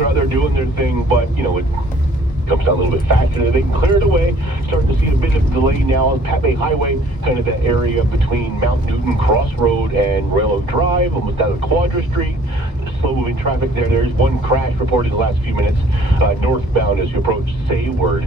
are out there doing their thing, but, it comes down a little bit faster. They can clear it away. Starting to see a bit of delay now on Pat Bay Highway, kind of that area between Mount Newton Crossroad and Railroad Drive, almost out of Quadra Street. Slow-moving traffic there. There's one crash reported in the last few minutes, northbound as you approach Sayward.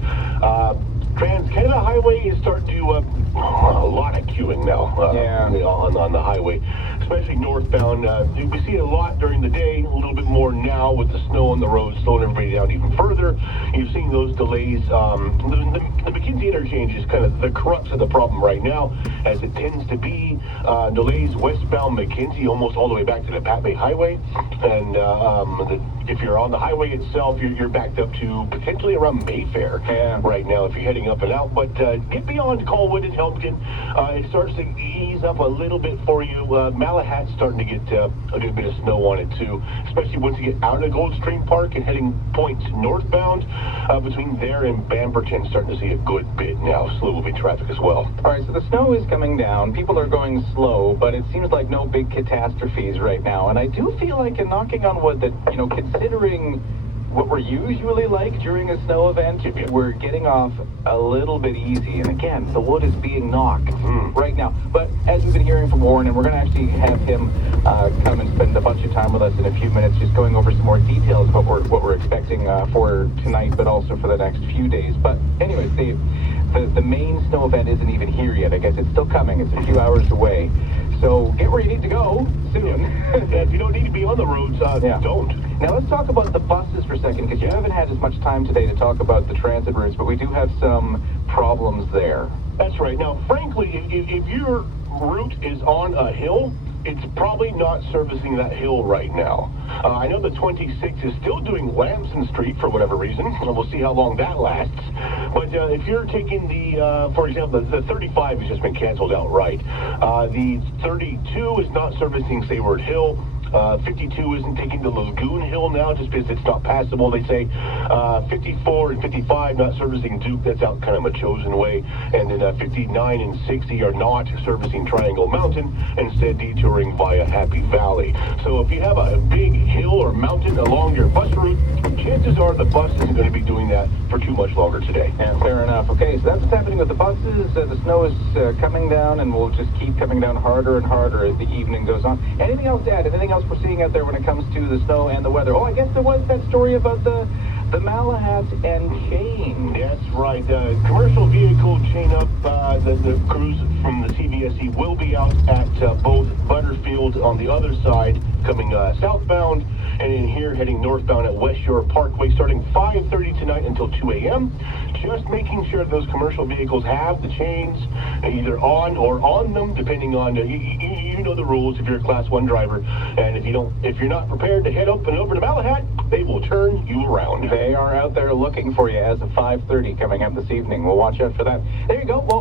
Trans-Canada Highway is starting to a lot of queuing now on the highway, especially northbound. We see it a lot during the day, a little bit more now with the snow on the road, slowing everybody down even further. You're seeing those delays. The McKenzie interchange is kind of the crux of the problem right now, as it tends to be delays westbound McKenzie almost all the way back to the Pat Bay Highway. And if you're on the highway itself, you're backed up to potentially around Mayfair right now if you're heading up and out. But get beyond Colwood and Helmton, it starts to ease up a little bit for you. Malahat's starting to get a good bit of snow on it too, especially once you get out of Goldstream Park and heading points northbound. Between there and Bamberton, starting to see a good bit now. Slow-moving traffic as well. All right, so the snow is coming down. People are going slow, but it seems like no big catastrophes right now. And I do feel like, in knocking on wood, that, considering what we're usually like during a snow event, we're getting off a little bit easy. And again, the wood is being knocked right now. But as we've been hearing from Warren, and we're going to actually have him come and spend a bunch of time with us in a few minutes, just going over some more details about what we're expecting for tonight, but also for the next few days. But anyways, the main snow event isn't even here yet. I guess it's still coming. It's a few hours away. So get where you need to go soon. If you don't need to be on the roads, don't. Now let's talk about the buses for a second, because you haven't had as much time today to talk about the transit routes, but we do have some problems there. That's right. Now, frankly, if your route is on a hill, it's probably not servicing that hill right now. I know the 26 is still doing Lamson Street for whatever reason, and we'll see how long that lasts. But if you're taking for example, the 35 has just been canceled outright. The 32 is not servicing Sayward Hill. 52 isn't taking the Lagoon Hill now just because it's not passable, they say. 54 and 55 not servicing Duke, that's out kind of a chosen way. And then 59 and 60 are not servicing Triangle Mountain, instead detouring via Happy Valley. So if you have a big hill or mountain along your bus route, chances are the bus isn't going to be doing that for too much longer today. Yeah, fair enough. Okay, so that's what's happening with the buses. The snow is coming down, and will just keep coming down harder and harder as the evening goes on. Anything else to add? Anything else we're seeing out there when it comes to the snow and the weather? Oh, I guess there was that story about the Malahat and chain. That's right. Commercial vehicle chain up. The crews from the CVSE will be out at both Butterfield on the other side, coming southbound, and in here heading northbound at West Shore Parkway, starting 5:30 tonight until 2 a.m. Just making sure those commercial vehicles have the chains either on or on them, depending on you know the rules if you're a Class 1 driver. And if you're not prepared to head up and over to Malahat, they will turn you around. They are out there looking for you as of 5:30 coming up this evening. We'll watch out for that. There you go. Well,